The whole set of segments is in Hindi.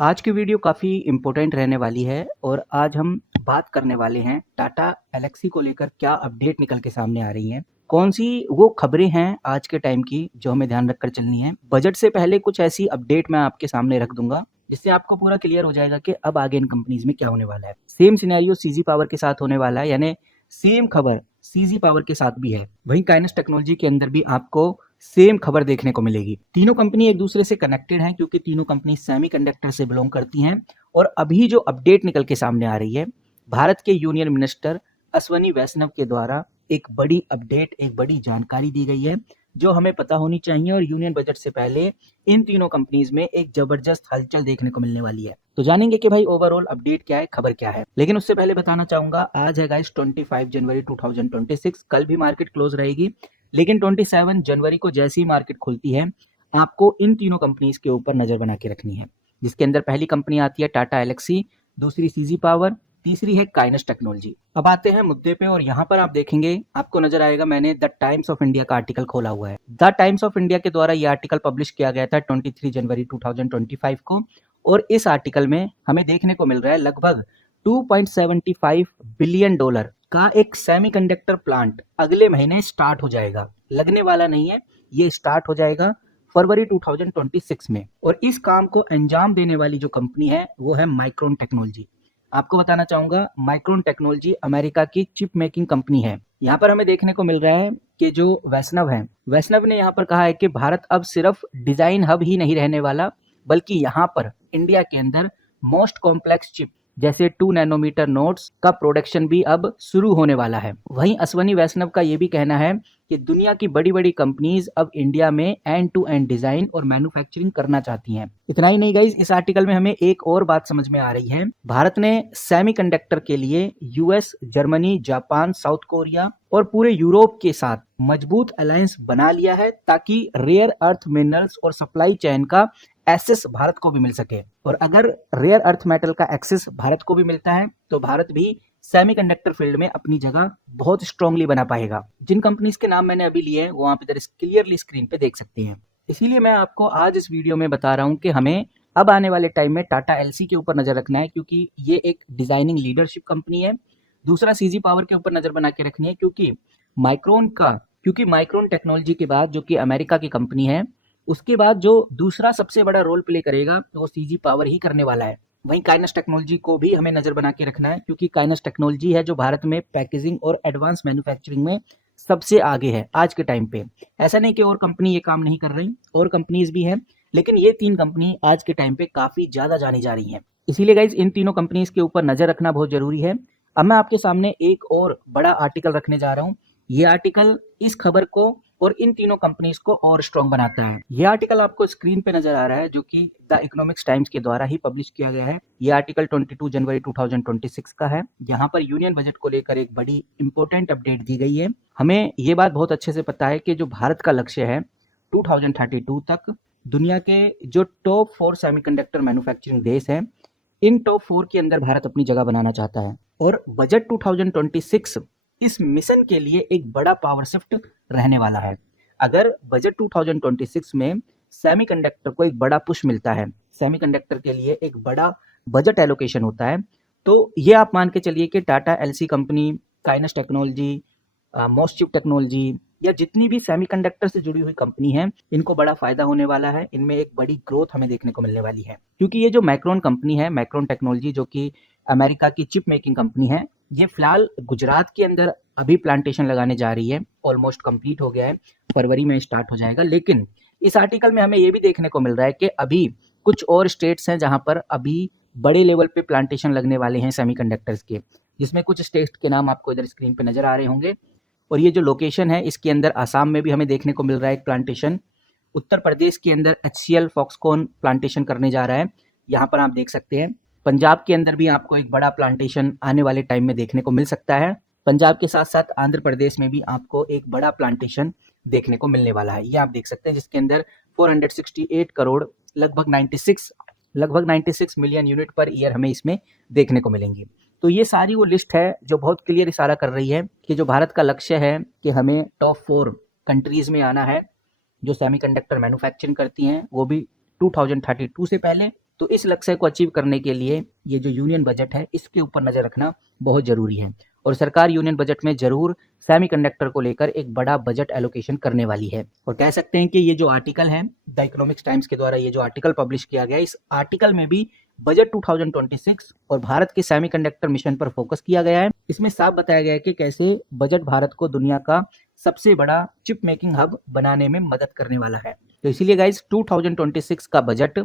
आज की वीडियो काफ़ी इम्पोर्टेंट रहने वाली है और आज हम बात करने वाले हैं टाटा एलेक्सी को लेकर क्या अपडेट निकल के सामने आ रही हैं। कौन सी वो खबरें हैं आज के टाइम की जो हमें ध्यान रखकर चलनी है। बजट से पहले कुछ ऐसी अपडेट मैं आपके सामने रख दूंगा जिससे आपको पूरा क्लियर हो जाएगा कि अब आगे इन कंपनीज में क्या होने वाला है। सेम सिनेरियो सीजी पावर के साथ होने वाला है, यानी सेम खबर सीजी पावर के साथ भी है। वहीं काइनेस टेक्नोलॉजी के अंदर भी आपको सेम खबर देखने को मिलेगी। तीनों कंपनी एक दूसरे से कनेक्टेड हैं क्योंकि तीनों कंपनी सेमीकंडक्टर से बिलोंग करती हैं। और अभी जो अपडेट निकल के सामने आ रही है, भारत के यूनियन मिनिस्टर अश्वनी वैष्णव के द्वारा एक बड़ी अपडेट, एक बड़ी जानकारी दी गई है जो हमें पता होनी चाहिए। और यूनियन बजट से पहले इन तीनों कंपनीज में एक जबरदस्त हलचल देखने को मिलने वाली है। तो जानेंगे कि भाई ओवरऑल अपडेट क्या है, खबर क्या है। लेकिन उससे पहले बताना चाहूंगा, आज है गाइस 25 जनवरी 2026। कल भी मार्केट क्लोज रहेगी, लेकिन 27 जनवरी को जैसी मार्केट खुलती है आपको इन तीनों कंपनीज के ऊपर नजर बना के रखनी है, जिसके अंदर पहली कंपनी आती है टाटा एलेक्सी, दूसरी सीजी पावर, तीसरी है काइनेस टेक्नोलॉजी। अब आते हैं मुद्दे पे और यहाँ पर आप देखेंगे आपको नजर आएगा, मैंने द टाइम्स ऑफ इंडिया का आर्टिकल खोला हुआ है। द टाइम्स ऑफ इंडिया के द्वारा यह आर्टिकल पब्लिश किया गया था 23 जनवरी 2025 को। और इस आर्टिकल में हमें देखने को मिल रहा है लगभग $2.75 बिलियन का एक सेमीकंडक्टर प्लांट अगले महीने स्टार्ट हो जाएगा। लगने वाला नहीं है, ये स्टार्ट हो जाएगा फरवरी 2026 में। और इस काम को अंजाम देने वाली जो कंपनी है वो है माइक्रोन टेक्नोलॉजी। आपको बताना चाहूंगा, माइक्रोन टेक्नोलॉजी अमेरिका की चिप मेकिंग कंपनी है। यहाँ पर हमें देखने को मिल रहा है कि जो वैष्णव है, वैष्णव ने यहाँ पर कहा है कि भारत अब सिर्फ डिजाइन हब ही नहीं रहने वाला, बल्कि यहाँ पर इंडिया के अंदर मोस्ट कॉम्प्लेक्स चिप जैसे 2 नैनोमीटर नोड्स का प्रोडक्शन भी अब शुरू होने वाला है। वहीं अश्वनी वैष्णव का ये भी कहना है कि दुनिया की बड़ी बड़ी कंपनीज अब इंडिया में एंड टू एंड डिजाइन और मैन्युफैक्चरिंग करना चाहती हैं। इतना ही नहीं गाइस, इस आर्टिकल में हमें एक और बात समझ में आ रही है। भारत ने सेमीकंडक्टर के लिए US, Germany, Japan, south Korea और पूरे यूरोप के साथ मजबूत अलायंस बना लिया है ताकि रेयर अर्थ मिनरल्स और सप्लाई चेन का एक्सेस भारत को भी मिल सके। और अगर रेयर अर्थ मेटल का एक्सेस भारत को भी मिलता है तो भारत भी सेमीकंडक्टर फील्ड में अपनी जगह बहुत स्ट्रांगली बना पाएगा। जिन कंपनीज के नाम मैंने अभी लिए हैं वो आप इधर क्लियरली स्क्रीन पे देख सकते हैं। इसीलिए मैं आपको आज इस वीडियो में बता रहा हूं कि हमें अब आने वाले टाइम में टाटा एलसी के ऊपर नजर रखना है क्योंकि ये एक डिजाइनिंग लीडरशिप कंपनी है। दूसरा सीजी पावर के ऊपर नजर बना के रखनी है क्योंकि माइक्रोन टेक्नोलॉजी के बाद, जो कि अमेरिका की कंपनी है, उसके बाद जो दूसरा सबसे बड़ा रोल प्ले करेगा वो सीजी पावर ही करने वाला है। वहीं काइनेस टेक्नोलॉजी को भी हमें नजर बना के रखना है क्योंकि काइनेस टेक्नोलॉजी है जो भारत में पैकेजिंग और एडवांस मैन्युफैक्चरिंग में सबसे आगे है आज के टाइम पे। ऐसा नहीं कि और कंपनी ये काम नहीं कर रही, और कंपनीज भी हैं, लेकिन ये तीन कंपनी आज के टाइम पे काफी ज्यादा जानी जा रही हैं। इसीलिए गाइज इन तीनों कंपनीज के ऊपर नजर रखना बहुत जरूरी है। अब मैं आपके सामने एक और बड़ा आर्टिकल रखने जा रहा हूँ। ये आर्टिकल इस खबर को और इन तीनों कंपनीज को और स्ट्रॉन्ग बनाता है। ये आर्टिकल आपको स्क्रीन पे नजर आ रहा है जो कि द इकोनॉमिक्स टाइम्स के द्वारा ही पब्लिश किया गया है। ये आर्टिकल 22 जनवरी 2026 का है। यहाँ पर यूनियन बजट को लेकर एक बड़ी इंपॉर्टेंट अपडेट दी गई है। हमें ये बात बहुत अच्छे से पता है कि जो भारत का लक्ष्य है 2032 तक दुनिया के जो टॉप 4 सेमीकंडक्टर मैन्युफैक्चरिंग देश है, इन टॉप 4 के अंदर भारत अपनी जगह बनाना चाहता है। और बजट 2026 इस मिशन के लिए एक बड़ा पावर शिफ्ट रहने वाला है। अगर बजट 2026 में सेमीकंडक्टर को एक बड़ा पुश मिलता है, सेमीकंडक्टर के लिए एक बड़ा बजट एलोकेशन होता है, तो ये आप मान के चलिए कि Tata Elxsi company, Kaynes technology, MosChip technology या जितनी भी सेमीकंडक्टर से जुड़ी हुई कंपनी है, इनको बड़ा फायदा होने वाला है। इनमें एक बड़ी ग्रोथ हमें देखने को मिलने वाली है क्योंकि ये जो माइक्रोन कंपनी है, माइक्रोन टेक्नोलॉजी, जो कि अमेरिका की चिप मेकिंग कंपनी है, ये फिलहाल गुजरात के अंदर अभी प्लांटेशन लगाने जा रही है। ऑलमोस्ट कंप्लीट हो गया है, फरवरी में स्टार्ट हो जाएगा। लेकिन इस आर्टिकल में हमें ये भी देखने को मिल रहा है कि अभी कुछ और स्टेट्स हैं जहां पर अभी बड़े लेवल पे प्लांटेशन लगने वाले हैं सेमीकंडक्टर्स के, जिसमें कुछ स्टेट्स के नाम आपको इधर स्क्रीन पे नजर आ रहे होंगे। और ये जो लोकेशन है इसके अंदर आसाम में भी हमें देखने को मिल रहा है एक प्लांटेशन। उत्तर प्रदेश के अंदर HCL फॉक्सकॉन प्लांटेशन करने जा रहा है, यहाँ पर आप देख सकते हैं। पंजाब के अंदर भी आपको एक बड़ा प्लांटेशन आने वाले टाइम में देखने को मिल सकता है। पंजाब के साथ साथ आंध्र प्रदेश में भी आपको एक बड़ा प्लांटेशन देखने को मिलने वाला है, ये आप देख सकते हैं, जिसके अंदर 468 करोड़ लगभग 96 मिलियन यूनिट पर ईयर हमें इसमें देखने को मिलेंगी। तो ये सारी वो लिस्ट है जो बहुत क्लियर इशारा कर रही है कि जो भारत का लक्ष्य है कि हमें टॉप 4 कंट्रीज में आना है जो सेमीकंडक्टर मैन्युफैक्चरिंग करती हैं, वो भी 2032 से पहले। तो इस लक्ष्य को अचीव करने के लिए ये जो यूनियन बजट है इसके ऊपर नज़र रखना बहुत ज़रूरी है और सरकार यूनियन बजट में ज़रूर सेमीकंडक्टर को लेकर एक बड़ा बजट एलोकेशन करने वाली है। और कह सकते हैं कि ये जो आर्टिकल है द इकोनॉमिक्स टाइम्स के द्वारा ये जो आर्टिकल पब्लिश किया गया, इस आर्टिकल में भी बजट 2026 और भारत के सेमीकंडक्टर मिशन पर फोकस किया गया है। इसमें साफ बताया गया है कि कैसे बजट भारत को दुनिया का सबसे बड़ा चिप मेकिंग हब बनाने में मदद करने वाला है। तो इसीलिए गाइस 2026 का बजट,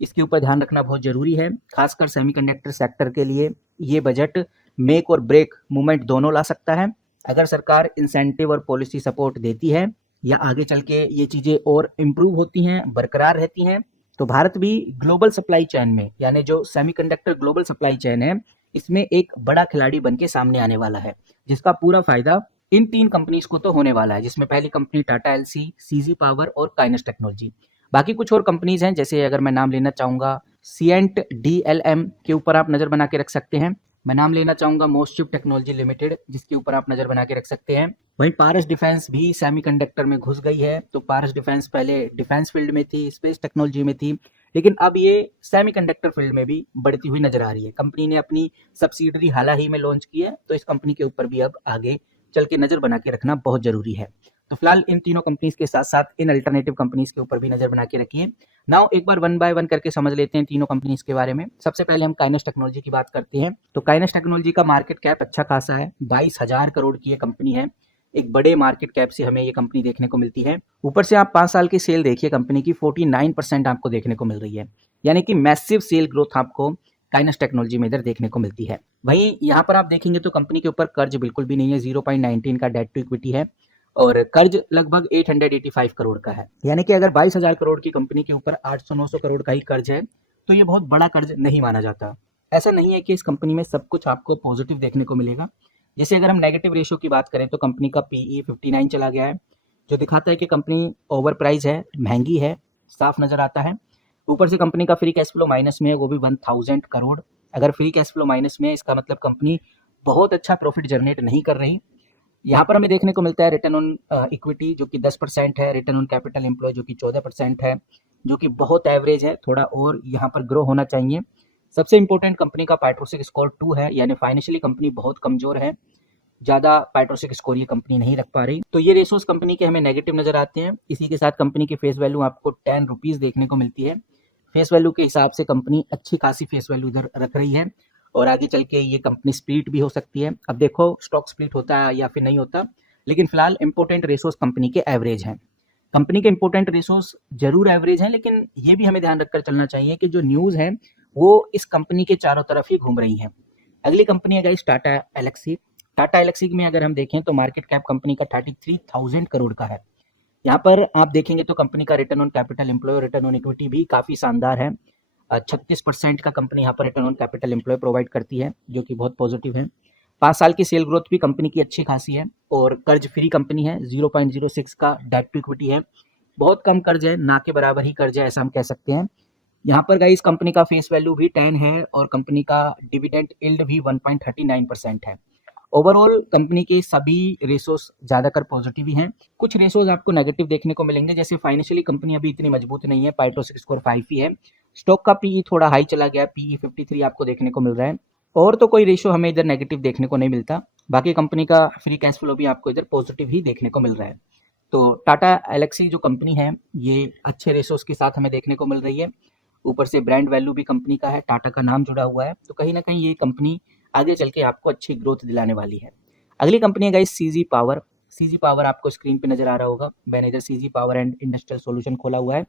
इसके ऊपर ध्यान रखना बहुत जरूरी है। खासकर सेमीकंडक्टर सेक्टर के लिए ये बजट मेक और ब्रेक मूवमेंट दोनों ला सकता है। अगर सरकार इंसेंटिव और पॉलिसी सपोर्ट देती है या आगे चल के ये चीज़ें और इम्प्रूव होती हैं, बरकरार रहती हैं, तो भारत भी ग्लोबल सप्लाई चेन में, यानी जो सेमीकंडक्टर ग्लोबल सप्लाई चेन है, इसमें एक बड़ा खिलाड़ी बन के सामने आने वाला है, जिसका पूरा फायदा इन 3 कंपनीज को तो होने वाला है, जिसमें पहली company Tata LC, CG power और काइनेस टेक्नोलॉजी। बाकी कुछ और कंपनीज हैं, जैसे अगर मैं नाम लेना चाहूँगा सीएंट डीएलएम के ऊपर आप नज़र बना के रख सकते हैं। मैं नाम लेना चाहूँगा मोस्टचिप टेक्नोलॉजी लिमिटेड, जिसके ऊपर आप नज़र बना के रख सकते हैं। वहीं पारस डिफेंस भी सेमीकंडक्टर में घुस गई है। तो पारस डिफेंस पहले डिफेंस फील्ड में थी, स्पेस टेक्नोलॉजी में थी, लेकिन अब ये सेमीकंडक्टर फील्ड में भी बढ़ती हुई नजर आ रही है। कंपनी ने अपनी सब्सिडरी हाल ही में लॉन्च की है, तो इस कंपनी के ऊपर भी अब आगे चल के नजर बना के रखना बहुत जरूरी है। तो फिलहाल इन तीनों कंपनीज के साथ साथ इन अल्टरनेटिव कंपनीज के ऊपर भी नजर बना के रखिए। नाउ एक बार वन बाय वन करके समझ लेते हैं तीनों कंपनीज के बारे में। सबसे पहले हम काइनेस टेक्नोलॉजी की बात करते हैं। तो काइनेस टेक्नोलॉजी का मार्केट कैप अच्छा खासा है, 22,000 करोड़ की ये कंपनी है। एक बड़े मार्केट कैप से हमें ये कंपनी देखने को मिलती है। ऊपर से आप 5 साल की सेल देखिए, कंपनी की 49% आपको देखने को मिल रही है, यानी कि मैसिव सेल ग्रोथ आपको काइनेस टेक्नोलॉजी में इधर देखने को मिलती है। वहीं यहाँ पर आप देखेंगे तो कंपनी के ऊपर कर्ज बिल्कुल भी नहीं है, 0.19 का डेट टू इक्विटी है और कर्ज लगभग 885 करोड़ का है। यानी कि अगर 22,000 करोड़ की कंपनी के ऊपर 800-900 करोड़ का ही कर्ज है, तो ये बहुत बड़ा कर्ज नहीं माना जाता। ऐसा नहीं है कि इस कंपनी में सब कुछ आपको पॉजिटिव देखने को मिलेगा। जैसे अगर हम नेगेटिव रेशियो की बात करें तो कंपनी का पीई 59 चला गया है, जो दिखाता है कि कंपनी ओवर प्राइस है, महंगी है, साफ नजर आता है। ऊपर से कंपनी का फ्री कैश फ्लो माइनस में है, वो भी 1000 करोड़। अगर फ्री कैश फ्लो माइनस में है, इसका मतलब कंपनी बहुत अच्छा प्रॉफिट जनरेट नहीं कर रही। यहाँ पर हमें देखने को मिलता है रिटर्न ऑन इक्विटी जो कि 10% है, रिटर्न ऑन कैपिटल एम्प्लॉय जो कि 14% है, जो कि बहुत एवरेज है, थोड़ा और यहाँ पर ग्रो होना चाहिए। सबसे इंपॉर्टेंट कंपनी का पाइट्रोसिक स्कोर 2 है, यानी फाइनेंशियली कंपनी बहुत कमजोर है, ज़्यादा पाइट्रोसिक स्कोर ये कंपनी नहीं रख पा रही। तो ये रेशोज कंपनी के हमें नेगेटिव नजर आते हैं। इसी के साथ कंपनी की फेस वैल्यू आपको 10 रुपीज़ देखने को मिलती है। फेस वैल्यू के हिसाब से कंपनी अच्छी खासी फेस वैल्यू इधर रख रही है और आगे चल के ये कंपनी स्प्लिट भी हो सकती है। अब देखो स्टॉक स्प्लिट होता है या फिर नहीं होता, लेकिन फिलहाल इंपॉर्टेंट रेशोज कंपनी के एवरेज हैं। कंपनी के इंपॉर्टेंट रेशोज जरूर एवरेज हैं, लेकिन ये भी हमें ध्यान रखकर चलना चाहिए कि जो न्यूज़ है वो इस कंपनी के चारों तरफ ही घूम रही है। अगली कंपनी है गाइस टाटा एलेक्सी। टाटा एलेक्सी में अगर हम देखें तो मार्केट कैप कंपनी का 33,000 करोड़ का है। यहाँ पर आप देखेंगे तो कंपनी का return on capital employ, return on equity भी काफ़ी शानदार है। 36% का कंपनी यहाँ पर return on capital employ provide करती है, जो कि बहुत पॉजिटिव है। 5 साल की सेल ग्रोथ भी कंपनी की अच्छी खासी है और कर्ज फ्री कंपनी है, 0.06 का डेट टू इक्विटी है। बहुत कम कर्ज है, ना के बराबर ही कर्ज है, ऐसा हम कह सकते हैं। यहाँ पर गाइस कंपनी का फेस वैल्यू भी 10 है और कंपनी का डिविडेंड यील्ड भी 1.39% है। ओवरऑल कंपनी के सभी रेशोज ज़्यादातर पॉजिटिव ही हैं। कुछ रेशोज आपको नेगेटिव देखने को मिलेंगे, जैसे फाइनेंशियली कंपनी अभी इतनी मजबूत नहीं है, पाइट्रोसिक स्कोर 5 ही है। स्टॉक का पीई थोड़ा हाई चला गया, पीई 53 आपको देखने को मिल रहा है। और तो कोई रेशो हमें इधर नेगेटिव देखने को नहीं मिलता। बाकी कंपनी का फ्री कैश फ्लो भी आपको इधर पॉजिटिव ही देखने को मिल रहा है। तो टाटा एलेक्सी जो कंपनी है ये अच्छे रेशोज के साथ हमें देखने को मिल रही है। ऊपर से ब्रांड वैल्यू भी कंपनी का है, टाटा का नाम जुड़ा हुआ है, तो कहीं ना कहीं ये कंपनी आगे चल के आपको अच्छी ग्रोथ दिलाने वाली है। अगली कंपनी है guys CG power. CG power आपको स्क्रीन पे नजर आ रहा होगा, मैंने इधर CG power and industrial solution खोला हुआ है।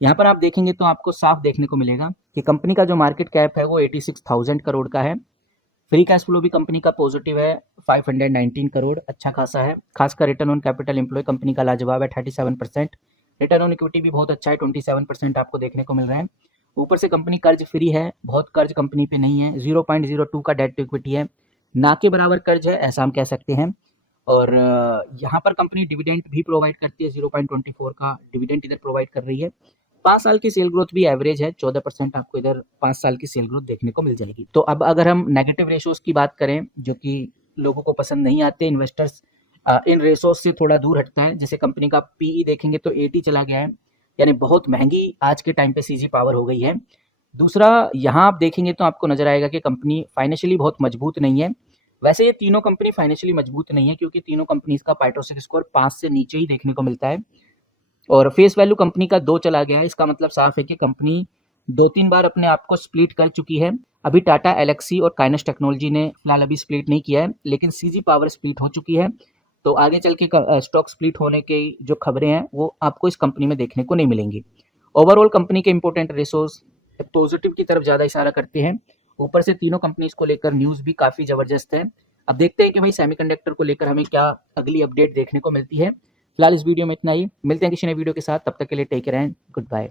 यहाँ पर आप देखेंगे तो आपको साफ देखने को मिलेगा कि कंपनी का जो मार्केट कैप है वो 86,000 करोड़ का है। फ्री कैश फ्लो भी कंपनी का पॉजिटिव है, 519 करोड़, अच्छा खासा है। खासकर return on capital employ company का लाजवाब है, 37%। रिटर्न ऑन इक्विटी भी बहुत अच्छा है, 27% आपको देखने को मिल रहा है। ऊपर से कंपनी कर्ज फ्री है, बहुत कर्ज कंपनी पे नहीं है, 0.02 का डेट टू इक्विटी है, ना के बराबर कर्ज है, ऐसा हम कह सकते हैं। और यहाँ पर कंपनी डिविडेंड भी प्रोवाइड करती है, 0.24 का डिविडेंड इधर प्रोवाइड कर रही है। 5 साल की सेल ग्रोथ भी एवरेज है, 14% आपको इधर 5 साल की सेल ग्रोथ देखने को मिल जाएगी। तो अब अगर हम नेगेटिव रेशोज की बात करें, जो कि लोगों को पसंद नहीं आते, इन्वेस्टर्स इन रेशोज से थोड़ा दूर हटता है। जैसे कंपनी का पीई देखेंगे तो 80 चला गया है, यानी बहुत महंगी आज के टाइम पे सीजी पावर हो गई है। दूसरा, यहाँ आप देखेंगे तो आपको नज़र आएगा कि कंपनी फाइनेंशियली बहुत मजबूत नहीं है। वैसे ये तीनों कंपनी फाइनेंशियली मजबूत नहीं है क्योंकि तीनों कंपनीज़ का पाइटोसिक स्कोर 5 से नीचे ही देखने को मिलता है और फेस वैल्यू कंपनी का 2 चला गया है। इसका मतलब साफ है कि कंपनी 2-3 बार अपने आप को स्प्लिट कर चुकी है। अभी टाटा एलेक्सी और काइनेस्ट टेक्नोलॉजी ने फिलहाल अभी स्प्लिट नहीं किया है, लेकिन सीजी पावर स्प्लिट हो चुकी है। तो आगे चल के स्टॉक स्प्लिट होने की जो खबरें हैं वो आपको इस कंपनी में देखने को नहीं मिलेंगी। ओवरऑल कंपनी के इंपॉर्टेंट रेशोज पॉजिटिव की तरफ ज़्यादा इशारा करते हैं। ऊपर से तीनों कंपनीज को लेकर न्यूज़ भी काफ़ी ज़बरदस्त है। अब देखते हैं कि भाई सेमीकंडक्टर को लेकर हमें क्या अगली अपडेट देखने को मिलती है। फिलहाल इस वीडियो में इतना ही। मिलते हैं किसी नए वीडियो के साथ, तब तक के लिए take care and good bye.